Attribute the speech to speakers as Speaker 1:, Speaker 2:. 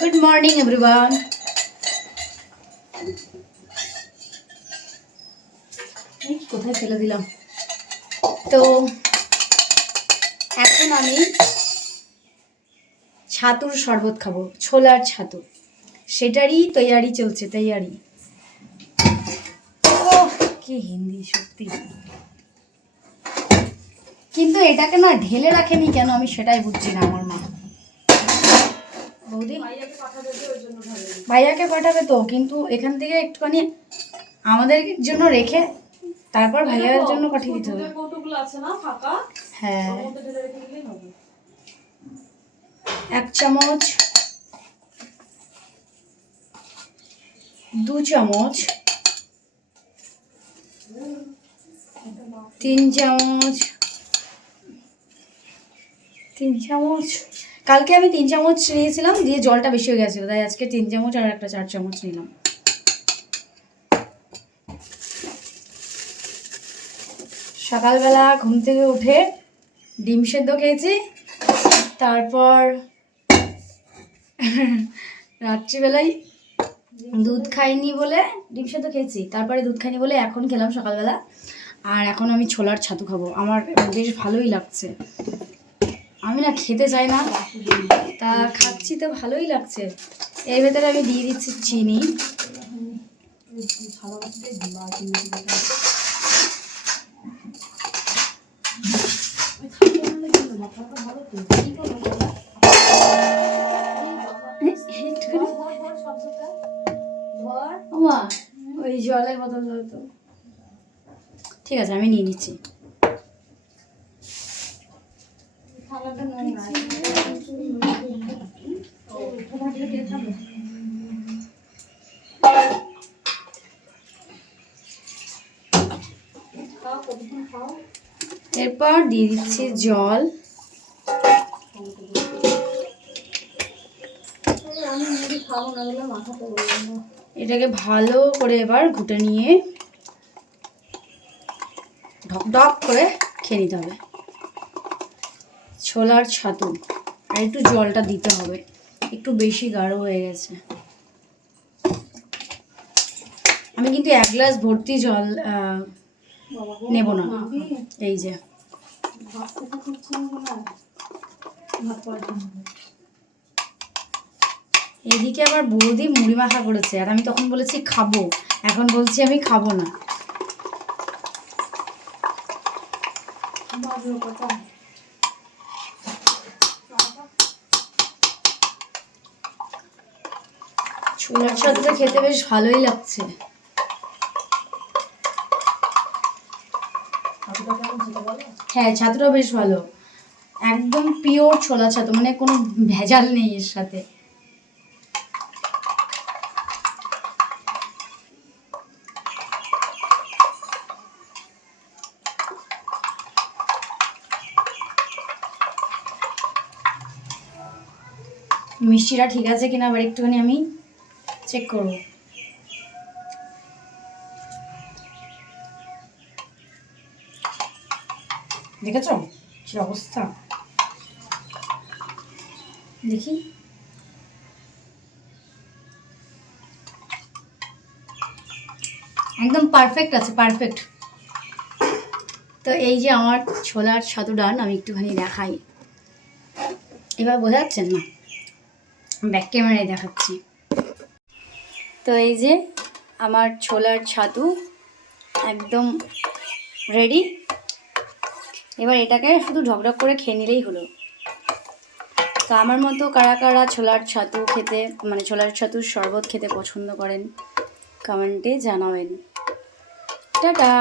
Speaker 1: Good morning everyone কোথায় ফেলে দিলাম? তো এখন আমি ছাতুর শরবত খাব, ছোলার ছাতু। সেটারই তৈয়ারি চলছে, তৈয়ারি। কি হিন্দি সত্যি কিন্তু এটাকে না ঢেলে রাখেনি কেন আমি সেটাই বুঝছি না আমার বৌদি? ভাইয়াকে পাঠাবে তো কিন্তু এখান থেকে একটুখানি আমাদের জন্য রেখে তারপর ভাইয়ার জন্য পাঠিয়ে দিতে হবে।
Speaker 2: আছে না ফাঁকা?
Speaker 1: হ্যাঁ। এক চামচ দু চামচ তিন চামচ তিন চামচ কালকে আমি তিন চামচ নিয়েছিলাম, দিয়ে জলটা বেশি হয়ে গেছিল, তাই আজকে তিন চামচ আর একটা চার চামচ নিলাম। সকালবেলা ঘুম থেকে উঠে ডিম সেদ্ধ খেয়েছি, তারপর রাত্রিবেলায় দুধ খাইনি বলে ডিম সেদ্ধ খেয়েছি, তারপরে দুধ খাইনি বলে এখন খেলাম সকালবেলা, আর এখন আমি ছোলার ছাতু খাব, আমার বেশ ভালোই লাগছে। আমি না খেতে চাই না। তা খাচ্ছি তো ভালোই লাগছে। এর ভেতরে আমি দিয়ে দিচ্ছি চিনি। ঠিক আছে, আমি নিয়ে নিচ্ছি। এরপর দিয়ে দিচ্ছি জল। এটাকে ভালো করে এবার ঘুটে নিয়ে ঢক ঢক করে খেয়ে নিতে হবে। ছোলার ছাতু। আর একটু জলটা দিতে হবে। একটু বেশি গাঢ় হয়ে গেছে। আমি কিন্তু এক গ্লাস ভর্তি জল নেব না। এই যে। এদিকে আবার বৌদি মুড়ি মাখা করেছে। আর আমি তখন বলেছি, খাব। এখন বলছি, আমি খাব না। ছোলার ছাতুটা খেতে বেশ ভালোই লাগছে। হ্যাঁ ছাতুটা বেশ ভালো। একদম পিওর ছোলা ছাতু মানে কোনো ভেজাল নেই এর সাথে। মিষ্টিটা ঠিক আছে কিনা আবার একটুখানি আমি চেক করব দেখেছ? কি অবস্থা? দেখি। একদম পারফেক্ট আছে পারফেক্ট তো এই যে আমার ছোলার ছাতু ডান, আমি একটুখানি দেখাই। এবার বোঝা যাচ্ছে? না। ব্যাক ক্যামেরায় দেখাচ্ছি। তো এই যে আমার ছোলার ছাতু একদম রেডি এবার এটাকে শুধু ঢকঢক করে খেয়ে নিলেই হলো। তো আমার মতো কারা কারা ছোলার ছাতু খেতে মানে ছোলার ছাতুর শরবত খেতে পছন্দ করেন কমেন্টে জানাবেন। টাটা!